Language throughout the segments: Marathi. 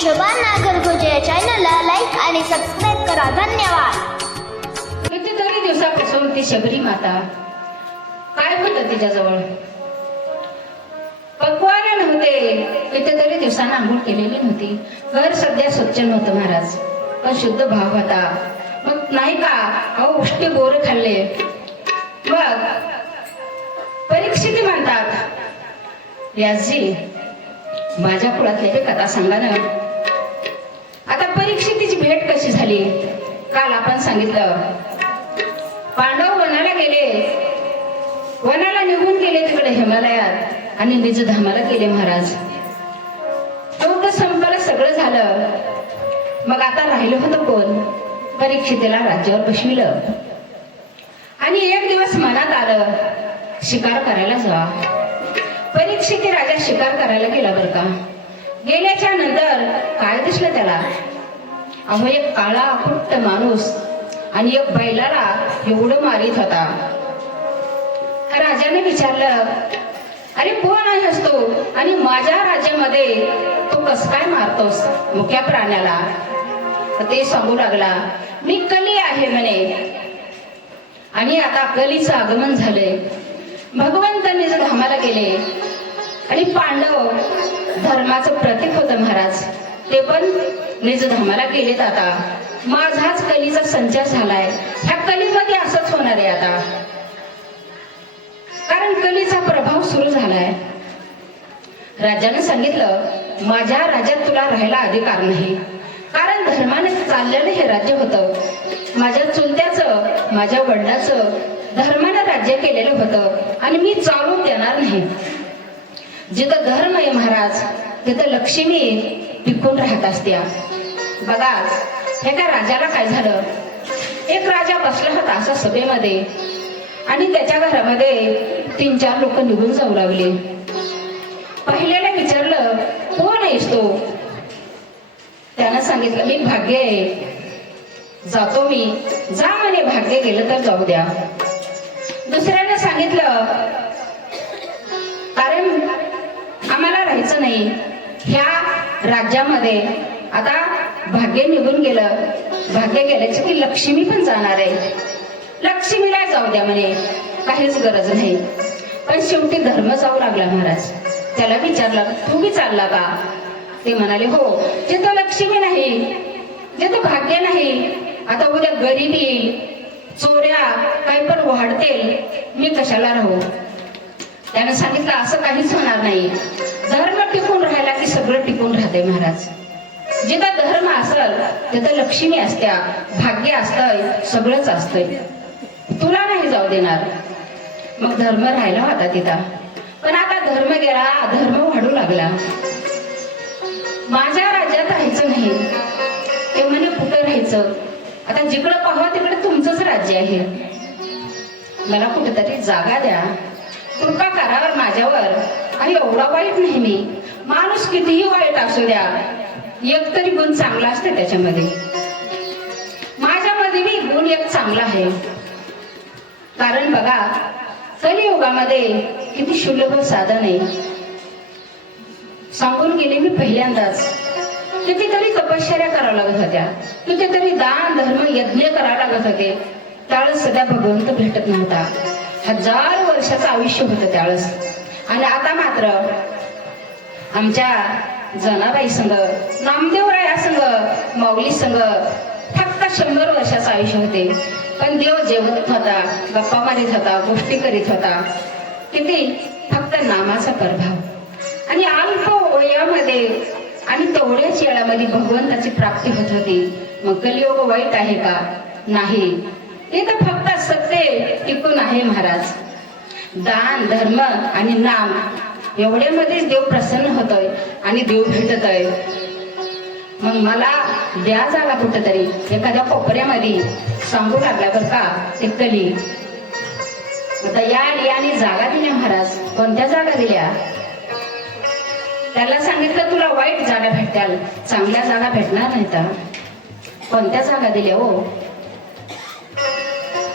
शोभा नागरगोजे या चॅनलला लाईक आणि सबस्क्राईब करा. धन्यवाद. कितीतरी दिवसापासून ती शबरी माता काय होतं तिच्याजवळ पक्वाने नव्हते. कितीतरी दिवसांना आंघोळ केलेली नव्हती. घर सध्या स्वच्छ नव्हतं महाराज, पण शुद्ध भाव होता. मग नाही का अहो उष्टी बोर खाल्ले. मग परीक्षिती म्हणतात, व्यासजी माझ्या कुळातली हे कथा सांगा ना. आता परीक्षितीची भेट कशी झाली? काल आपण सांगितलं, पांडव वनाला गेले, वनाला निघून गेले तिकडे हिमालयात आणि निजधामाला गेले महाराज. तेवढं संपलं, सगळं झालं. मग आता राहिलं होतं कोण? परीक्षितीला राज्यावर बसविलं आणि एक दिवस मनात आलं शिकार करायला जा. परीक्षिती राजा शिकार करायला गेला बरं का. गेल्याच्या नंतर काय दिसलं त्याला? अहो एक काळा कुट्ट माणूस आणि एक बैलाला एवढं मारित होता. राजाने विचारलं, अरे कोण आहेस तू आणि माझ्या राज्यामध्ये तू कस काय मारतोस मुक्या प्राण्याला? तर ते सांगू लागला, मी कली आहे म्हणे. आणि आता कलीचं आगमन झालंय. भगवंत निजधामाला गेले आणि पांडव धर्माचं प्रतीक होतं महाराज, ते पण निजधामाला गेलेत. आता माझाच कलीचा संचार झालाय. ह्या कलीमध्ये असंच होणार आहे आता, कारण कलीचा प्रभाव सुरू झालाय. राजाने सांगितलं, माझ्या राज्यात तुला राहायला अधिकार नाही, कारण धर्माने चाललेलं हे राज्य होतं. माझ्या चुलत्याचं, माझ्या वडिलाचं धर्माने राज्य केलेलं होतं आणि मी चालून देणार नाही. जिथं धर्म आहे महाराज, तिथं लक्ष्मी टिकून राहत असत्या. बघा हे काय राजाला काय झालं? एक राजा बसला होता असा सभेमध्ये आणि त्याच्या घरामध्ये 3-4 लोक निघून जाऊ लागले. पहिल्याला विचारलं, कोण आहेस तू? त्यानं सांगितलं, मी भाग्य आहे, जातो मी. जा म्हणे, भाग्य गेलं तर जाऊ द्या. दुसऱ्याने सांगितलं, कारण आम्हाला राहायचं नाही ह्या राज्यामध्ये. आता भाग्य निघून गेलं, भाग्य गेल्याची की लक्ष्मी पण जाणार आहे, लक्ष्मीला जाऊ द्या म्हणे, काहीच गरज नाही. पण शेवटी धर्म जाऊ लागला महाराज. त्याला विचारलं, तू बी चालला का? ते म्हणाले, हो. जिथं लक्ष्मी नाही, जिथं भाग्य नाही, आता उद्या गरिबी, चोऱ्या काही पण वाढतील, मी कशाला राहू? त्याने सांगितलं, असं काहीच होणार नाही. धर्म टिकून राहिला की सगळं टिकून राहते महाराज. जिथं धर्म असेल तिथं लक्ष्मी असत्या, भाग्य असतंय, सगळंच असतंय. तुला नाही जाऊ देणार. मग धर्म राहिला होता तिथं, पण आता धर्म गेला, अधर्म वाढू लागला. माझ्या राज्यात राहायचं नाही. ते म्हणे, कुठं राहायचं? आता जिकडं पाहावं तिकडे तुमचंच राज्य आहे. मला कुठेतरी जागा द्या, कृपा करावर माझ्यावर. आणि एवढा वाईट नाही मी. माणूस कितीही वाईट असू द्या, एक तरी गुण चांगला असते त्याच्यामध्ये. माझ्यामध्ये बी गुण एक चांगला आहे. कारण बघा, कलियुगामध्ये किती शुल्लभ साधन आहे. सांगून गेले मी पहिल्यांदाच. कितीतरी तपश्चर्या करावं लागत होत्या, कितीतरी दान धर्म यज्ञ करावं लागत होते. त्यावेळेस सध्या भगवंत भेटत नव्हता. 1000 वर्षाचं आयुष्य होतं त्यावेळेस. आणि आता मात्र आमच्या जनाबाई संघ, नामदेवराया संघ, माऊली संघ फक्त 100 वर्षाचं आयुष्य होते. पण देव जेवत होता, गप्पा मारित होता, गोष्टी करीत होता. किती फक्त नामाचा प्रभाव आणि अल्प वयामध्ये आणि तेवढ्याच वेळामध्ये भगवंताची प्राप्ती होत होती. मग कलियुग वाईट आहे का? नाही. इथं फक्त सत्य टिकून आहे महाराज. दान धर्म आणि नाम एवढ्यामध्येच देव प्रसन्न होतोय आणि देव भेटत आहे. मग मला द्या जागा कुठेतरी एखाद्या कोपऱ्यामध्ये. सांगू लागला बरं का ते कली. आता याने जागा दिल्या महाराज. कोणत्या जागा दिल्या? त्याला सांगितलं, तुला वाईट जागा भेटतील, चांगल्या जागा भेटणार नाही. तर कोणत्या जागा दिल्या हो?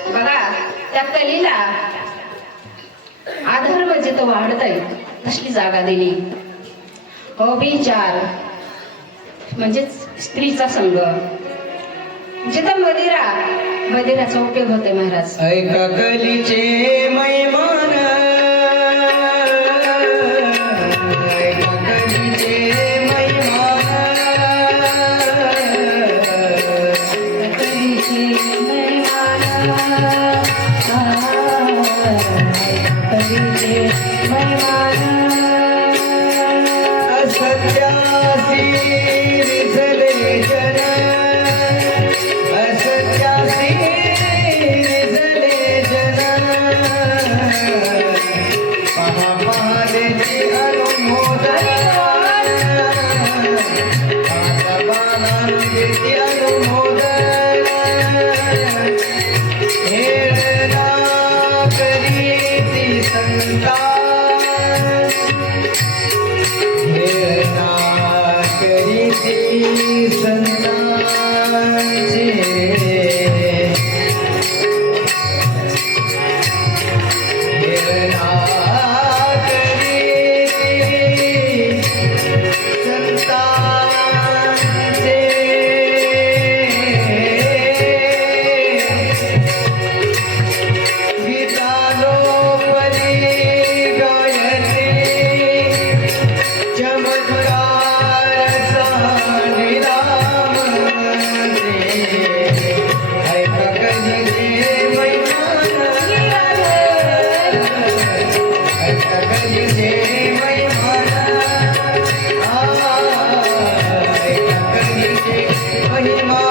बघा त्या कलीला अधर्म जिथं वाढतंय तसली जागा दिली. अविचार, म्हणजेच स्त्रीचा संघ. जिथं मदिराचा उपयोग होतोय महाराज. ऐका कलीचे मैमान, ऐका कलीचे मैमान, कलीचे मैमान, कलीचे मैमान. असत्यासी रिझले जन, असत्यासी रिझले जन. पहा पहा देते अनुमोदन, पहा पहा देते अनुमोदन. हेळना करीती संतान, हेळना करीती संतांचे. हेळना करीती संतांचे. गीतालोपरी गायते चमत्काराचा निराम दे. ऐका कलीचे मैमान, ऐका कलीचे मैमान, ऐका कलीचे महिमान.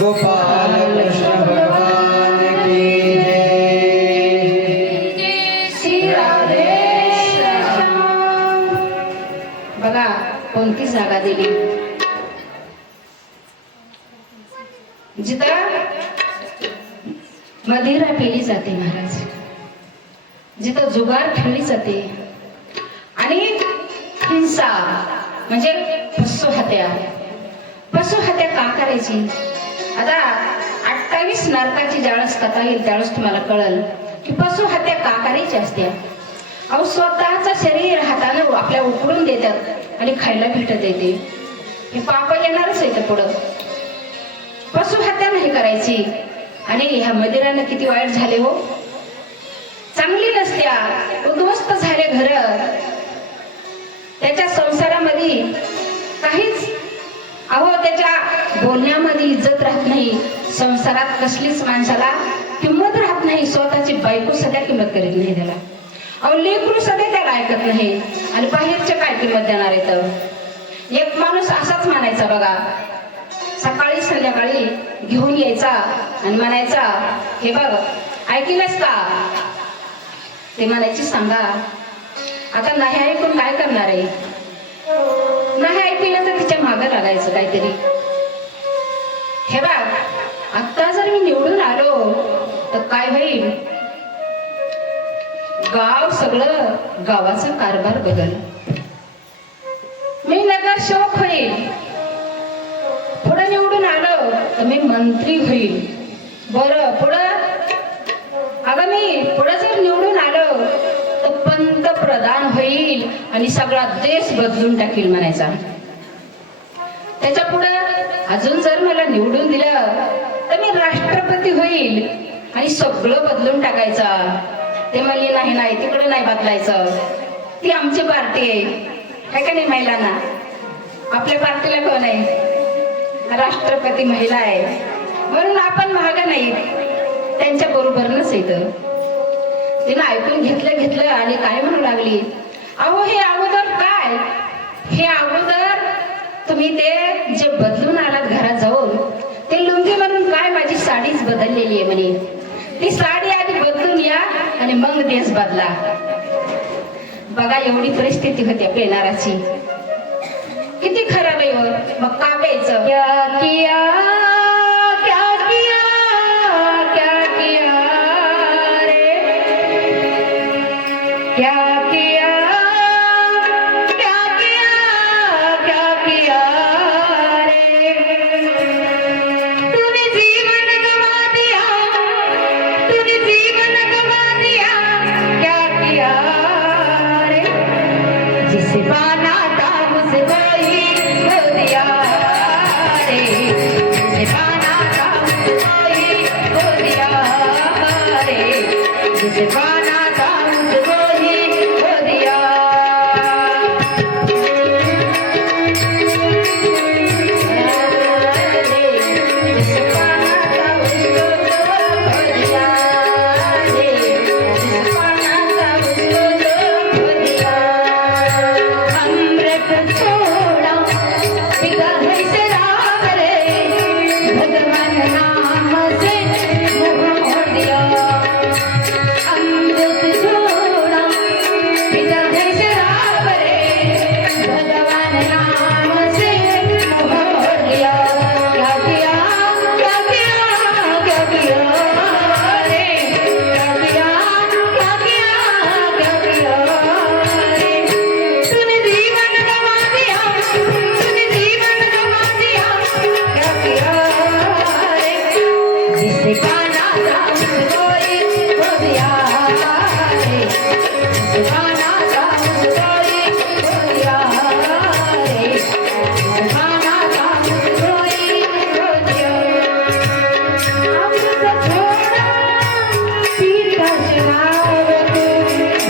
गोपाल कृष्ण भगवान की जय. बघा कोणती जागा दिली, जिथं मदिरा पेली जाते महाराज, जिथं जुगार खेळली जाते आणि हिंसा म्हणजे पशुहत्या का करायची. आता 28 नरकाची ज्यावेळेस कथा येईल त्यावेळेस तुम्हाला कळल की पशुहत्या का करायची असते. अहो स्वतःचं शरीर हाताने आपल्या उकळून देतात आणि खायला भेटत येते. हे पाप येणारच येतं पुढं. पशुहत्या नाही करायची. आणि ह्या मदिरानं किती वाईट झाले हो. चांगली नसत्या, उद्ध्वस्त झाले घर, त्याच्या संसारामध्ये काहीच अहो त्याच्या बोलण्यामध्ये इज्जत राहत नाही, संसारात कसलीच माणसाला किंमत राहत नाही. स्वतःची बायको सध्या किंमत करीत नाही त्याला. अहो लेकरू सध्या त्याला ऐकत नाही आणि बाहेरच्या काय किंमत देणार आहे. तर एक माणूस असाच म्हणायचा बघा, सकाळी संध्याकाळी घेऊन यायचा आणि म्हणायचा हे बघ ऐकलंस का. ते म्हणायची सांगा. आता नाही ऐकून काय करणार आहे. नाही ऐकलं तर तिच्या मागं लागायचं काहीतरी. हे बघ आता जर मी निवडून आलो तर काय होईल. गाव सगळं गावाचा कारभार बदल. मी नगरसेवक होईल. पुढे निवडून आलो तर मी मंत्री होईल. बरं पुढं अगं मी पुढे जर निवडून आलो तर पंतप्रधान होईल आणि सगळा देश बदलून टाकील म्हणायचा. त्याच्या पुढे अजून जर मला निवडून दिलं तर मी राष्ट्रपती होईल आणि सगळं बदलून टाकायचा. ते म्हणले नाही नाही तिकडे नाही बदलायचं, ती आमची पार्टी आहे का नाही. महिलांना आपल्या पार्टीला कोण आहे, राष्ट्रपती महिला आहे म्हणून आपण महाग नाही, त्यांच्या बरोबरच येतं. तिनं ऐकून घेतलं आणि काय म्हणू लागली, अहो हे अगोदर काय, हे अगोदर तुम्ही साडीच बदललेली आहे म्हणे. ती साडी आधी बदलून या आणि मग देश बदला. बघा एवढी परिस्थिती होती आपल्या येणाराची. किती खराब आहे वर. मग का प्यायचं? क्या किया क्या किया क्या किया रे क्या किया क्या किया क्या किया रे. तूने जीवन गवा दिया तूने जीवन गवा दिया क्या किया रे. जिसे पाना था मुझको ही खो दिया रे. जिसे पाना था मुझको ही खो दिया रे. जिसे पाना था मुझको ही खो दिया. जिसे पाना था मुझको खो दिया रे. जिसे पाना था मुझको खो दिया. अमृत छोड़ा पिता है शराब रे. भगवान नाम से मुँह मोड़ दिया. अमृत छोड़ा पिता है शराब रे. भगवान नाम से मुँह मोड़ दिया. क्या किया क्या किया क्या किया रे. क्या किया क्या किया क्या किया रे. तूने जीवन गवा दिया तूने जीवन गवा दिया क्या किया रे. जिसे पाना था मुझको ही खो दिया रे. जिसे पाना था मुझको ही खो दिया रे. जिसे पाना था मुझको ही खो दिया. अमृत छोड़ा पीता शराब तू.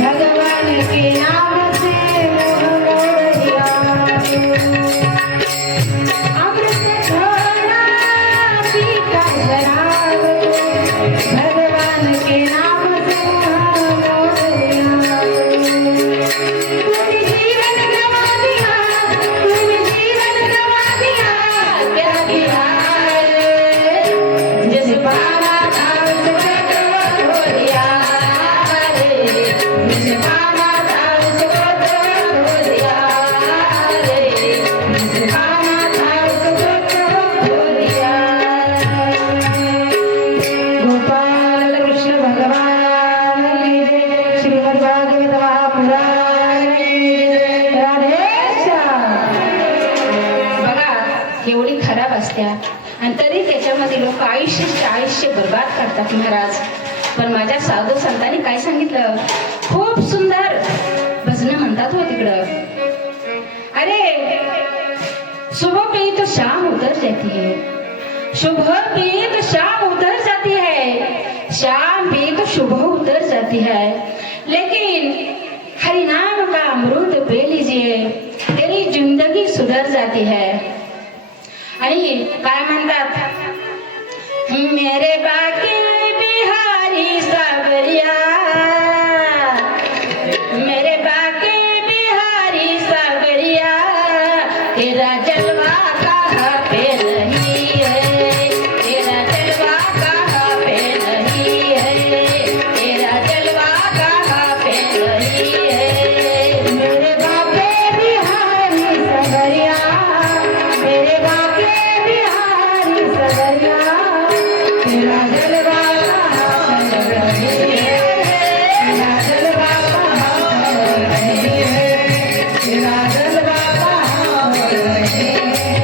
भगवान के नाम से मुँह मोड़ दिया. अमृत छोड़ा पीता शराब तू. भगवान के नाम से मुँह मोड़ दिया. तूने जीवन गवा दिया तूने जीवन गवा दिया क्या किया रे. जिसे पाना था उसको खो दिया रे. जिसे पाना था उसको खो दिया रे. जिसे पाना था उसको खो दिया. गोपाल कृष्ण भगवान की जय. श्रीमद् भागवत महापुराण की जय. राधेश्याम. बघा एवढी खराब असत्या आणि तरी त्याच्यामध्ये लोक आयुष्य बर्बाद करतात महाराज. पण माझ्या साधू संतांनी काय सांगितलं. खूप सुंदर भजनं म्हणतात हो तिकडं. अरे सुबह पे तो शाम उतर जाती है. सुबह पे तो शाम उतर जाती है. शाम पे तो सुबह उतर जाती है. लेकिन हरि नाम का अमृत पी लीजिए तेरी जिंदगी सुधर जाती है. आणि काय म्हणतात. मेरे बाकी बिहारी सावरिया मेरे बाकी बिहारी सावरिया. तेरा जलवा कहाँ पे नहीं है. तेरा जलवा कहाँ पे नहीं है. तेरा जलवा कहाँ पे नहीं है. मेरे बाके बिहारी सावरिया मेरे बाके बिहारी सावरिया. तेरा जलवा कहाँ पे नहीं है. तेरा जलवा कहाँ पे नहीं है. तेरा जलवा कहाँ पे नहीं है.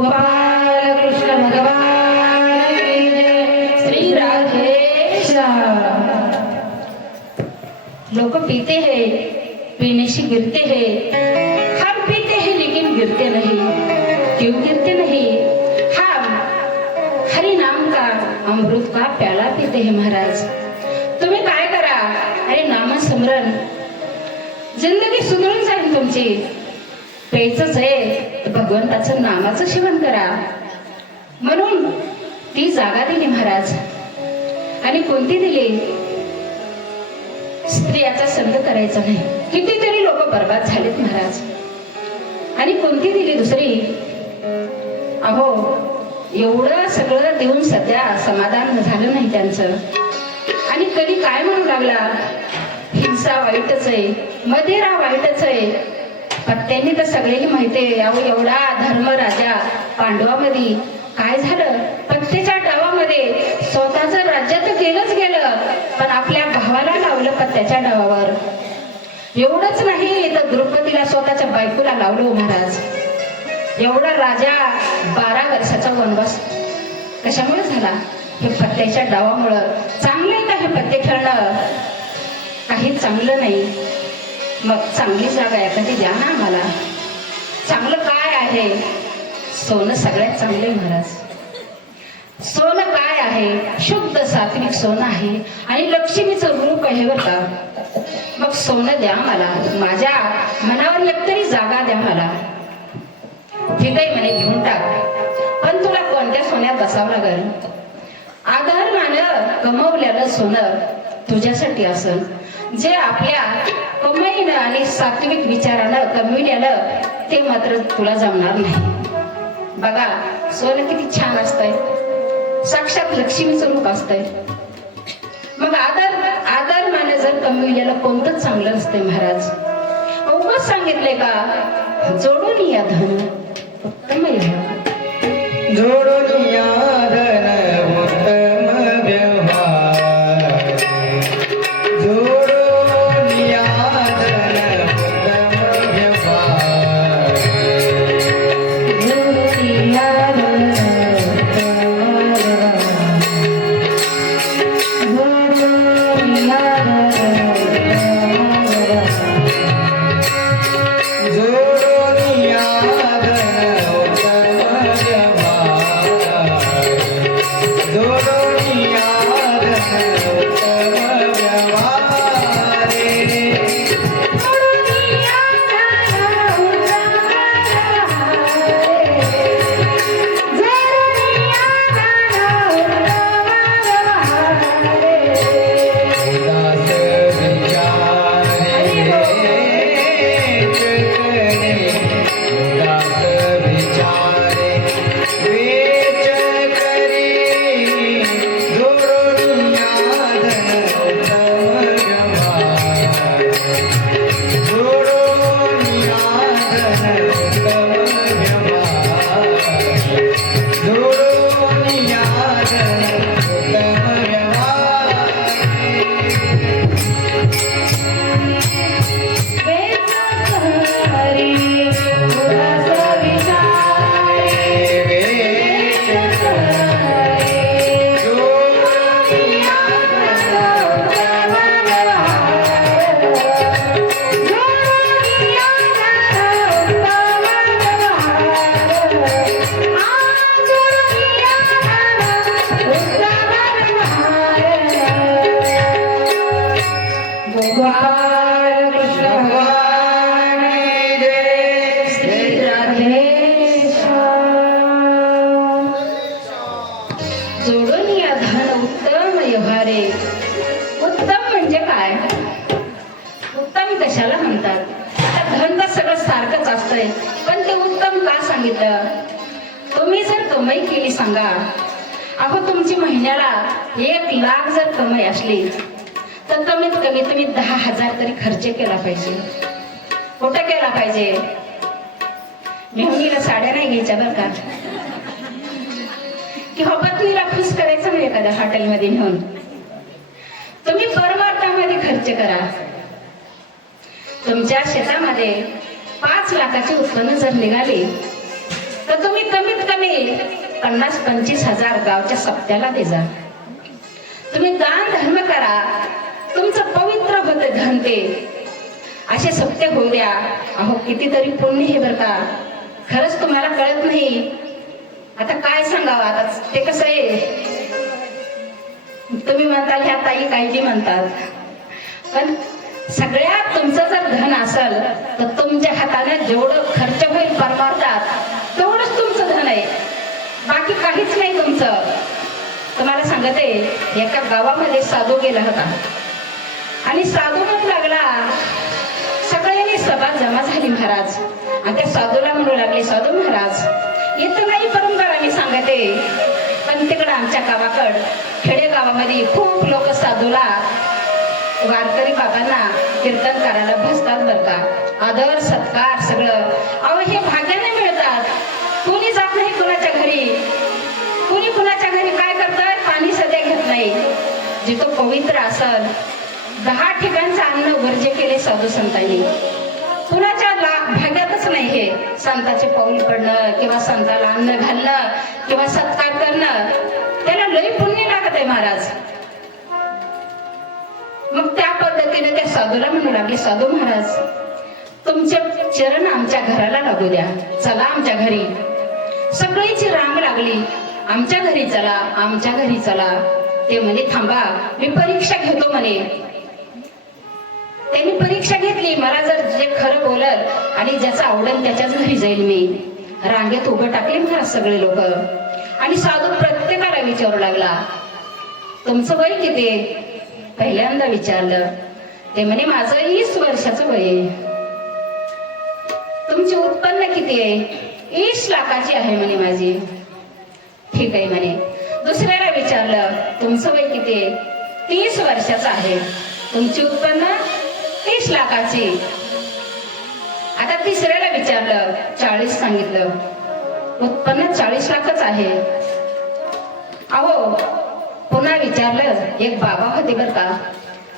गोपाल कृष्ण भगवान की जय. श्री राधे श्याम. लोग पीते हैं, पीने से गिरते हैं. हम पीते हैं लेकिन गिरते नहीं. क्यों गिरते नहीं? हम हरि नाम का अमृत का प्याला पीते हैं महाराज. तुम्ही काय करा, अरे नामस्मरण, जिंदगी सुधरून जाईल तुमची. प्यायचंच आहे तर भगवंताचं नामाचं सेवन करा. म्हणून ती जागा दिली महाराज. आणि कोणती दिली? स्त्रियाचा संग करायचा नाही. कितीतरी लोक बर्बाद झालेत महाराज. आणि कोणती दिली दुसरी? अहो, एवढं सगळं देऊन सध्या समाधान झालं नाही त्यांचं. आणि कधी काय म्हणू लागला, हिंसा वाईटच आहे, मदिरा वाईटच आहे. पत्त्यांनी तर सगळ्यांनी माहितीये. अहो, एवढा धर्म राजा पांडवामध्ये काय झालं? पत्त्याच्या डावामध्ये स्वतःचं राज्य तर केलंच गेलं, पण आपल्या भावाला लावलं पत्त्याच्या डावावर. एवढंच नाही तर द्रौपदीला स्वतःच्या बायकोला लावलं महाराज. एवढा राजा 12 वर्षाचा वनवास कशामुळे झाला? हे पत्त्याच्या डावामुळं. चांगलं आहे का हे पत्ते खेळणं? काही चांगलं नाही. मग चांगली जागा एखादी द्या ना आम्हाला. चांगलं काय आहे? सोनं सगळ्यात चांगले महाराज. सोनं काय आहे? शुद्ध सात्विक सोनं आहे आणि लक्ष्मीचं रूप आहे बरं का. मग सोनं द्या मला. माझ्या मनावर एकतरी जागा द्या मला. ठीक आहे म्हणे, घेऊन टाक, पण तुला कोणत्या सोन्यात बसावं लागेल? आधारमानं कमवलेलं सोनं तुझ्यासाठी असेल, जे आपल्या कमाईनं आणि सात्विक विचारानं कमविलेलं ते मात्र तुला जमणार नाही. बघा, सोनं किती छान असतंय, साक्षात लक्ष्मीचं रूप असतंय. मग आदरमाने जर कमविलेलं कोणतंच चांगलं नसतंय महाराज. उगाच सांगितलंय का? जोडून या धन उत्तम जोडून या धन उत्तम व्यवहार. जोडून या धन उत्तम व्यवहार. जोडून या धन तुम्ही जर कमाई केली सांगा. अहो, तुमची महिन्याला 1 लाख जर कमाई असली तर कमीत कमी तुम्ही 10,000 तरी खर्च केला पाहिजे. कुठं केला पाहिजे? मेहंदीला साड्या नाही घ्यायच्या बरं का, किंवा पत्नीला खुश करायचं नाही एखाद्या हॉटेलमध्ये नेऊन. तुम्ही परमार्थामध्ये खर्च करा. तुमच्या शेतामध्ये 5 लाखाचे उत्पन्न जर निघाले तर तर तुम्ही कमीत कमी 50-25 हजार गावच्या सप्त्याला दे जा. तुम्ही दान धर्म करा, तुमचं पवित्र होते धन ते. असे सत्य होऊ द्या. अहो कितीतरी पुण्य हे बरं का. खरंच तुम्हाला कळत नाही. आता काय सांगावं. आता ते कसं आहे, तुम्ही म्हणताल ह्या ताई काही बी म्हणतात, पण सगळ्यात तुमचं जर धन असेल तर तुमच्या हाताने जेवढं खर्च होईल परमार्थात तेवढंच तुमचं धन आहे, बाकी काहीच नाही तुमचं. तुम्हाला सांगते, एका गावामध्ये साधू गेला होता आणि साधू म्हणू लागला, सगळ्यांनी सभा जमा झाली महाराज, आणि त्या साधूला म्हणू लागले, साधू महाराज इथं नाही परंपरा मी सांगते, पण तिकडं आमच्या गावाकड खेडेगावामध्ये खूप लोक साधूला वारकरी बाबांना कीर्तन करायला बसतात बरं का. आदर सत्कार सगळं. अहो हे भाग्याने मिळतात. कोणी जात नाही कुणाच्या घरी, कुणी कुणाच्या घरी काय करतात, पाणी सध्या घेत नाही. जिथं पवित्र असल 10 ठिकाणचं अन्न वर्ज्य केले साधू संतांनी. कुणाच्या भाग्यातच नाही हे संताचे पाऊल पडणं किंवा संताला अन्न घालणं किंवा सत्कार करणं. त्याला लई पुण्य लागत आहे महाराज. मग त्या पद्धतीने त्या साधूला म्हणू लागले, साधू महाराज तुमचे चरण आमच्या घराला लागू द्या, चला आमच्या घरी. सगळीची रांग लागली, आमच्या घरी चला, आमच्या घरी चला. ते म्हणे थांबा मी परीक्षा घेतो म्हणे. त्यांनी परीक्षा घेतली, मला जर जे खरं बोलल आणि ज्याचं आवडेल त्याच्याच घरी जाईल मी. रांगेत उभं टाकले महाराज सगळे लोक, आणि साधू प्रत्येकाला विचारू लागला, तुमचं वय किती. पहिल्यांदा विचारलं, ते म्हणे माझं 20 वर्षाचं वय आहे. तुमचे उत्पन्न किती आहे. 20 लाखाची आहे म्हणे माझी. ठीक आहे म्हणे. दुसऱ्याला विचारलं, तुमचं वय किती आहे. 30 वर्षाचं आहे. तुमची उत्पन्न 30 लाखाची. आता तिसऱ्याला विचारलं, 40 सांगितलं. उत्पन्न 40 लाखच आहे. अहो पुन्हा विचारलं, एक बाबा होते बर का,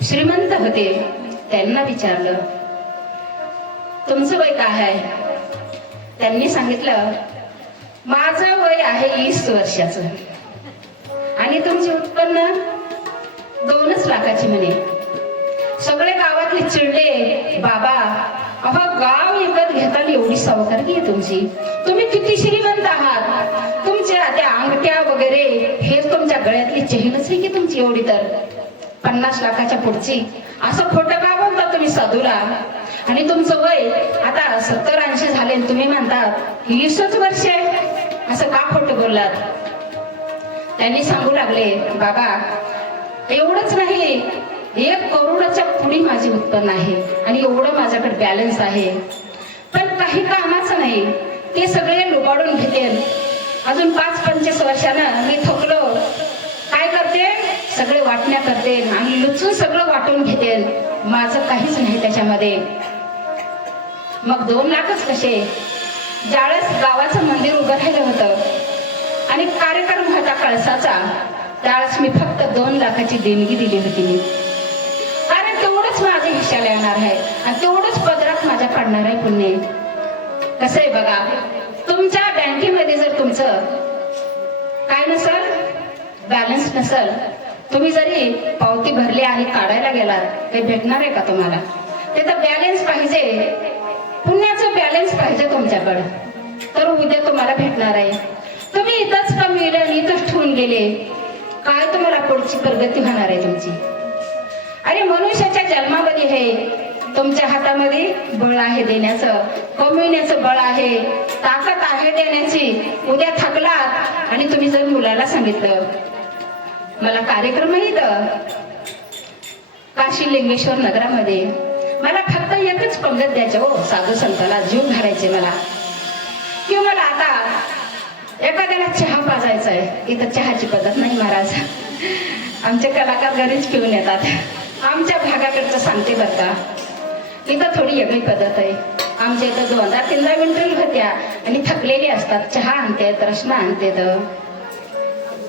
श्रीमंत होते, त्यांना विचारलं, तुमचं वय काय आहे. त्यांनी सांगितलं, माझं वय आहे 20 वर्षाचं आणि तुमचे उत्पन्न 2 लाखाची म्हणे. सगळे गावातले चिडले, बाबा अहो गाव विकत घेताना एवढी सावकारकी आहे तुमची, तुम्ही किती श्रीमंत आहात, तुमच्या त्या अंगठ्या वगैरे हे तुमच्या गळ्यातली चेहनच आहे की तुमची एवढी, तर 50 लाखाच्या पुढची. असं खोटं का बोलता तुम्ही साधूला. आणि तुमचं वय आता 70-80 झाले, तुम्ही म्हणतात 20 वर्ष आहे, असं का खोटं बोललात. त्यांनी सांगू लागले, बाबा एवढंच नाही, 1 करोडाच्या पुढे माझे उत्पन्न आहे आणि एवढं माझ्याकडे बॅलन्स आहे, पण काही कामाचं नाही. ते सगळे लुबाडून घेतील. अजून 5-25 वर्षानं मी थकलो, काय करते, सगळे वाटण्या करते आणि लुचून सगळं वाटून घेते. माझं काहीच नाही त्याच्यामध्ये. मग 2 लाखच कसे. ज्यावेळेस गावाचं मंदिर उभं राहिलं होतं आणि कार्यक्रम होता कळसाचा, त्यावेळेस मी फक्त 2 लाखाची देणगी दिली होती मी, कारण तेवढंच माझ्या हिश्श्याला येणार आहे आणि तेवढंच पदरात माझ्या पडणार आहे पुण्य. कसं आहे बघा, तुमच्या बँकेमध्ये जर तुमचं काय नसल, बॅलन्स नसल, तुम्ही जरी पावती भरली आणि काढायला गेलात, काही भेटणार आहे का तुम्हाला. ते तर बॅलन्स पाहिजे, पुण्याचं बॅलन्स पाहिजे तुमच्याकडे, तर उद्या तुम्हाला भेटणार आहे. तुम्ही इथंच कमविले आणि इथंच ठेवून गेले, काय तुम्हाला पुढची प्रगती होणार आहे तुमची. अरे मनुष्याच्या जन्मामध्ये हे तुमच्या हातामध्ये बळ आहे देण्याचं, कमविण्याचं बळ आहे, ताकद आहे देण्याची. उद्या थकलात आणि तुम्ही जर मुलाला सांगितलं मला कार्यक्रम आहे इथं काशी लिंगेश्वर नगरामध्ये, मला फक्त एकच पंगत द्यायचं हो, साधू संताला जीव घालायचे मला, किंवा मला आता एखाद्याला चहा पाजायचा आहे. इथं चहाची पद्धत नाही महाराज, आमचे कलाकार घरीच पिऊन येतात. आमच्या भागाकडचं सांगते बरं का, इथं थोडी वेगळी पद्धत आहे. आमच्या इथं 2-3 मिनिटं होत्या आणि थकलेले असतात, चहा आणतात, रसना आणतात,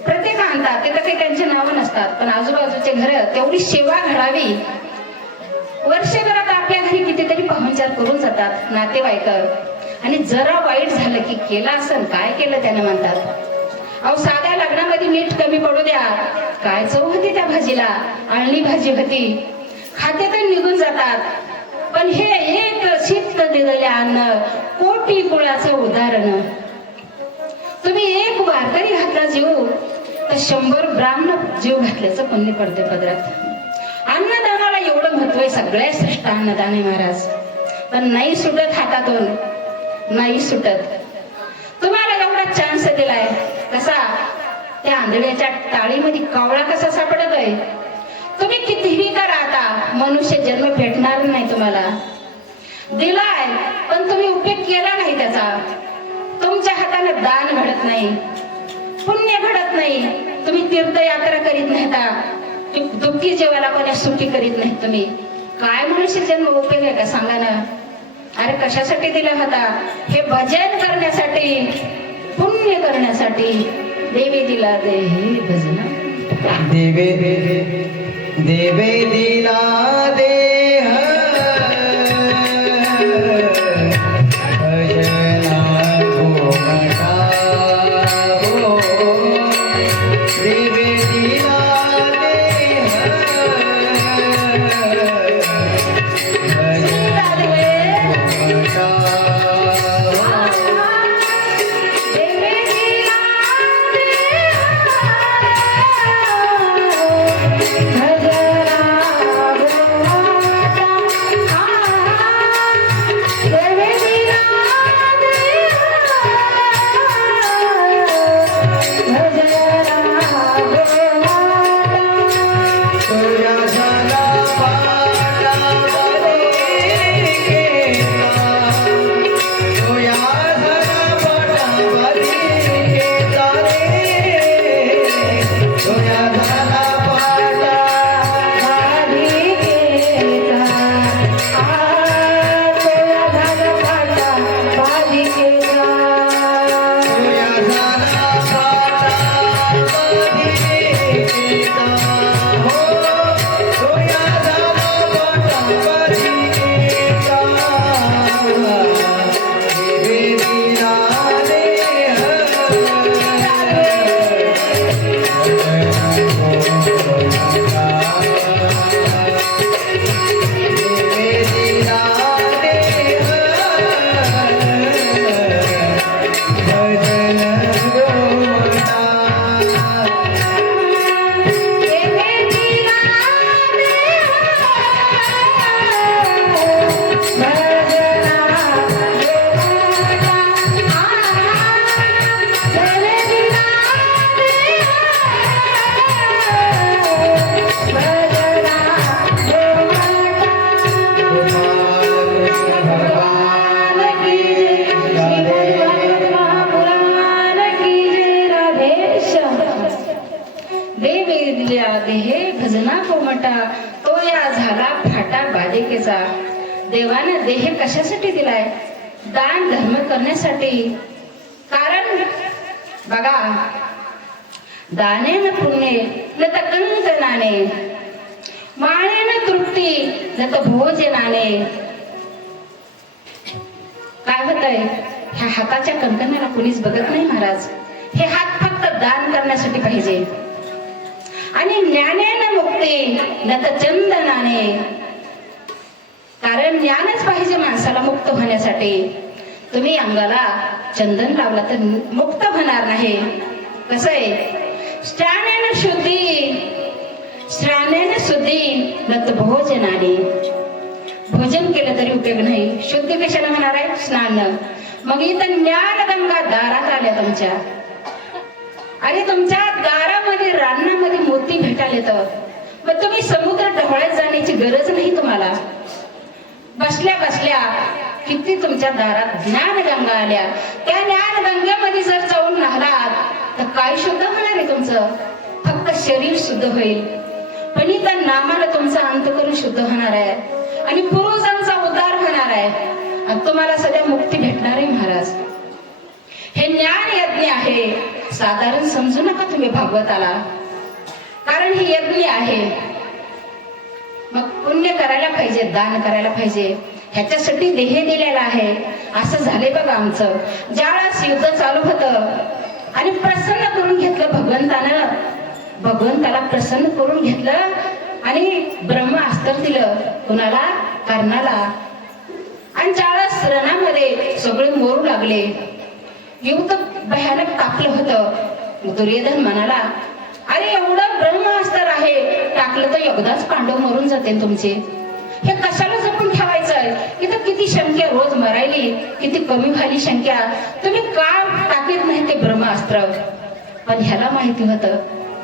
प्रत्येक आणतात. तिथं काही त्यांचे नावं नसतात, पण आजूबाजूचे घर तेवढी सेवा घडावी. वर्षभरात आपल्या घरी कितीतरी पाहुणचार करून जातात नातेवाईक, आणि जरा वाईट झालं की केलं असं काय केलं त्याने म्हणतात अहो साध्या लग्नामध्ये मीठ कमी पडू द्या काय चव होती त्या भाजीला अळणी भाजी होती खाते तर निघून जातात पण हे एक शीत दिलेले अन्न कोटी कुळाचं उदाहरण तुम्ही एक वारकरी घातला जीव तर 100 ब्राह्मण जीव घातल्याचं पुण्य पडते पदरात अन्नदानाला एवढं महत्व आहे सगळ्यात श्रेष्ठ अन्नदान आहे महाराज पण नाही सुटत हातातून नाही सुटत तुम्हाला एवढा चान्स दिलाय कसा त्या आंधळ्याच्या टाळीमध्ये कावळा कसा सापडत आहे तुम्ही कितीही करा आता मनुष्य जन्म भेटणार नाही तुम्हाला दिलाय पण तुम्ही उपयोग केला नाही त्याचा तुमच्या हाताने दान घडत नाही पुण्य घडत नाही तुम्ही तीर्थयात्रा करीत नाही दुःखी जीवाला कोणा सुखी करीत नाही तुम्ही काय मनुष्य जन्म उपयोग आहे का सांगा ना अरे कशासाठी दिला होता हे भजन करण्यासाठी पुण्य करण्यासाठी देवी दिला दे हे भजन देवे देवे दिला देह भजना गोमटा हो देवे दिला देह भजना गोमटा देवाने देह कशासाठी दिलाय दान धर्म करण्यासाठी कारण बघा दाने न पुण्य न तर कंकणाने माने न तृप्ती न तर भोजनाने काय होतंय ह्या हाताच्या कंकणाला कुणीच बघत नाही महाराज हे हात फक्त दान करण्यासाठी पाहिजे आणि ज्ञाने न मुक्ती न तर चंदनाने कारण ज्ञानच पाहिजे माणसाला मुक्त होण्यासाठी तुम्ही अंगाला चंदन लावला तर मुक्त होणार नाही कसं आहे स्नानेन शुद्धी नत भोजनाने भोजन केलं तरी उपयोग नाही शुद्धी कशाला होणार आहे स्नान मग इथं ज्ञान गंगा दारात आल्या तुमच्या आणि तुमच्या दारामध्ये रानामध्ये मोती भेटायला येतं मग तुम्ही समुद्र ढवळ्यात जाण्याची गरज नाही तुम्हाला बसल्या बसल्या किती तुमच्या दारात ज्ञान गंगा आल्या त्या ज्ञान गंगेमध्ये जर जाऊन राहिलात तर काय शुद्ध होणार आहे तुमचं फक्त शरीर शुद्ध होईल पण इथं नामाला तुमचा अंतःकरण शुद्ध होणार आहे आणि पूर्वजांचा उद्धार होणार आहे आणि तुम्हाला सध्या मुक्ती भेटणार आहे महाराज हे ज्ञान यज्ञ आहे साधारण समजू नका तुम्ही भागवताला कारण हे यज्ञ आहे मग पुण्य करायला पाहिजे दान करायला पाहिजे ह्याच्यासाठी देह दिलेला आहे असं झाले बघा आमचं. ज्यावेळेस युद्ध चालू होतं आणि प्रसन्न करून घेतलं भगवंताला प्रसन्न करून घेतलं आणि ब्रह्मास्त्र दिलं कुणाला? कर्णाला. आणि ज्यावेळेस रणामध्ये सगळे मरू लागले, युद्ध भयानक तापलं होतं. दुर्योधन म्हणाला, अरे एवढं ब्रह्मास्त्र आहे, टाकलं तर एकदाच पांडव मरून जाते तुमचे. हे कशाला जपून ठेवायचंय? इथं किती संख्या रोज मरायली, किती कमी व्हायली संख्या, तुम्ही का टाकीत नाही ते ब्रह्मास्त्र? पण ह्याला माहिती होतं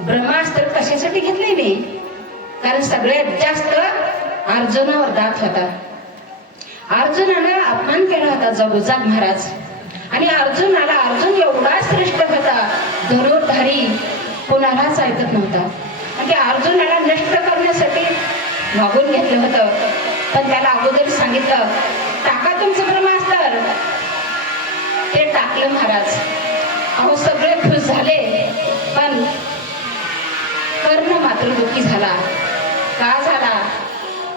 ब्रह्मास्त्र कशासाठी घेतले मी, कारण सगळ्यात जास्त अर्जुनावर दात होता. अर्जुनानं अपमान केला होता जगुजाग महाराज. आणि अर्जुन एवढा श्रेष्ठ होता, धनुर्धारी, कोणालाच ऐकत नव्हता. आणि अर्जुनाला नष्ट करण्यासाठी मागून घेतलं होतं. पण त्याला अगोदर सांगितलं, टाका तुमचं ब्रह्मास्त्र. ते टाकलं महाराज. अहो सगळे खुश झाले, पण कर्ण मात्र दुःखी झाला. का झाला?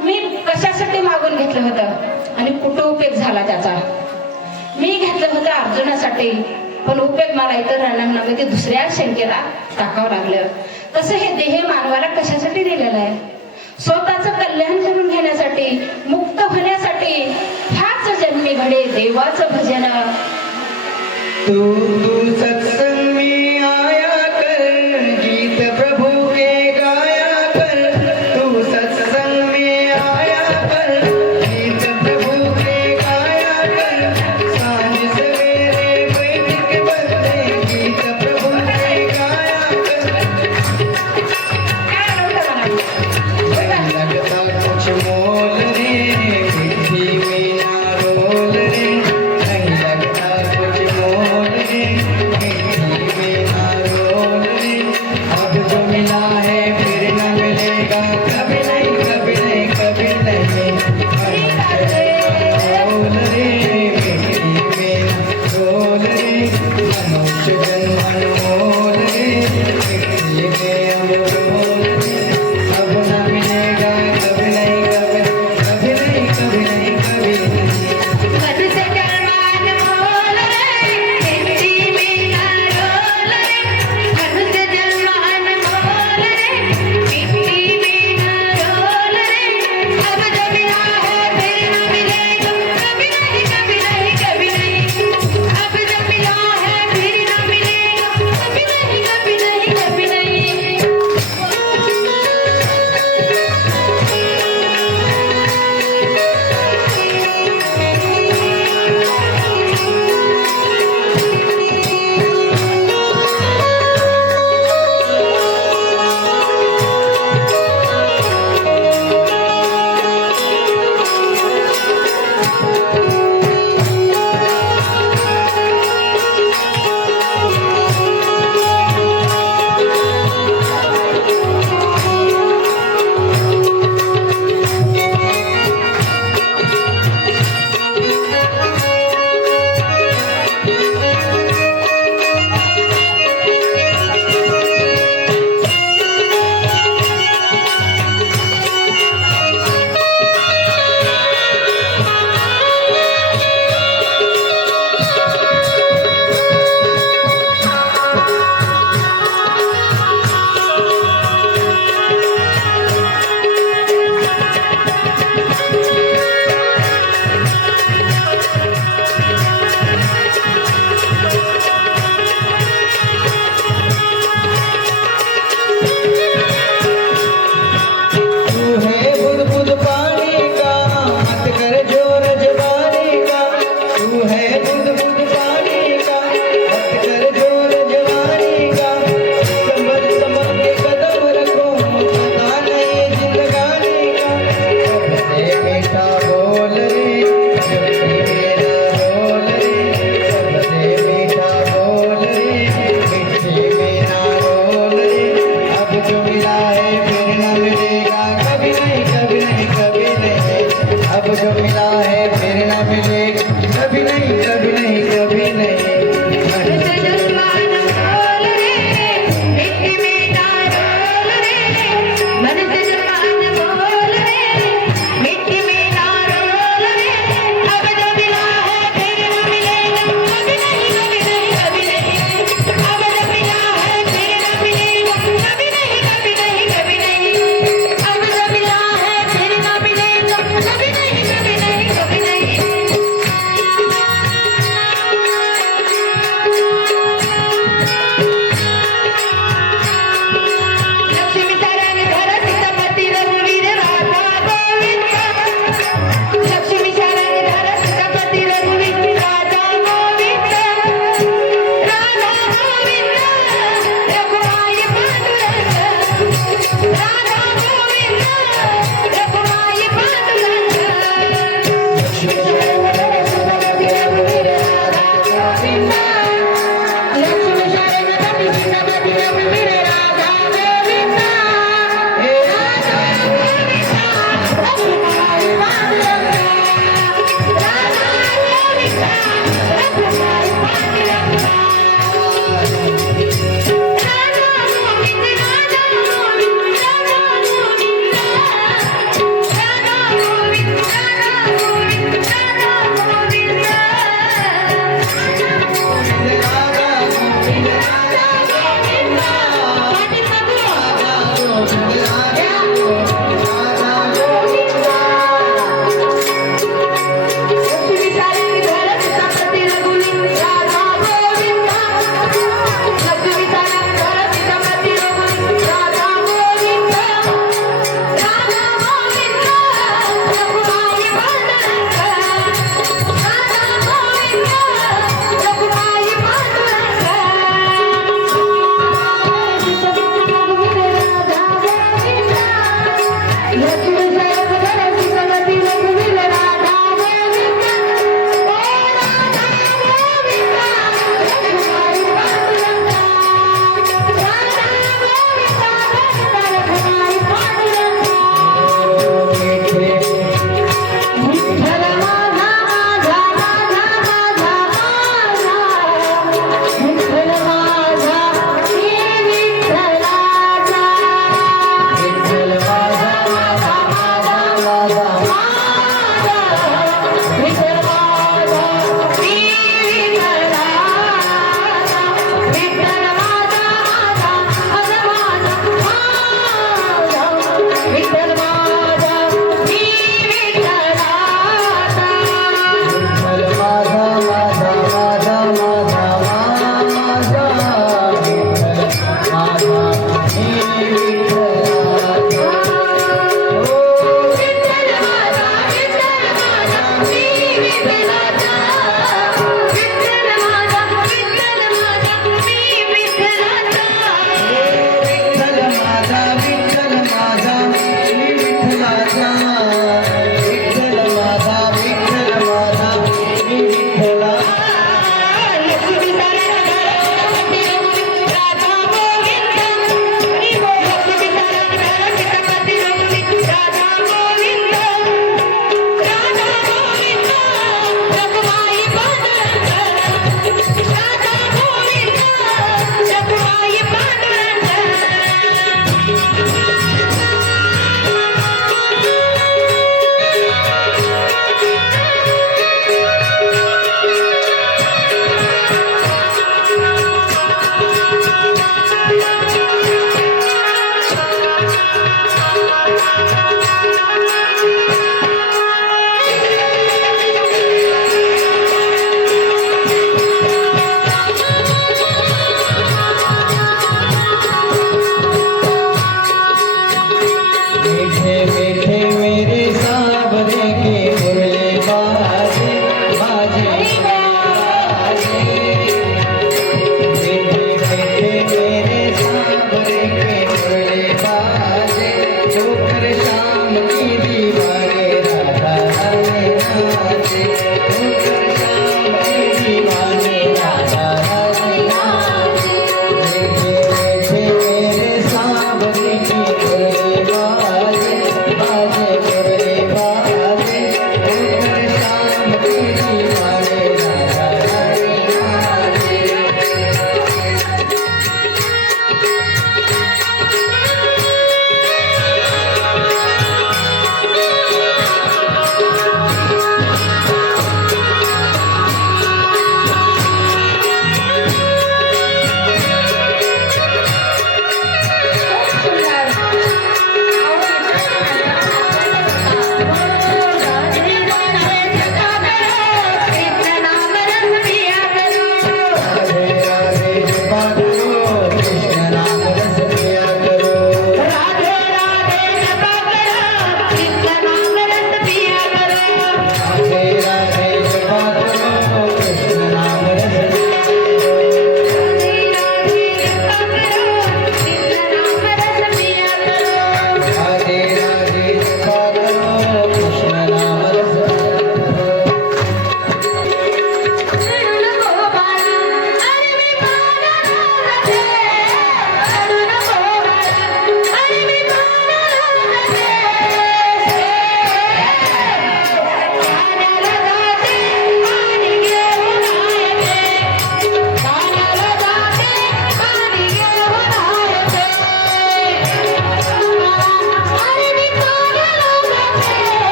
मी कशासाठी मागून घेतलं होतं आणि कुठं उपयोग झाला त्याचा? मी घेतलं होतं अर्जुनासाठी, पण उपयोग मला इतर रणांमध्ये दुसऱ्या शंकेला टाकावं लागलं. तसं हे देह मानवाला कशासाठी दिलेलं आहे? स्वतःचं कल्याण करून घेण्यासाठी, मुक्त होण्यासाठी. ह्याच जन्मी घडे देवाचं भजन. तू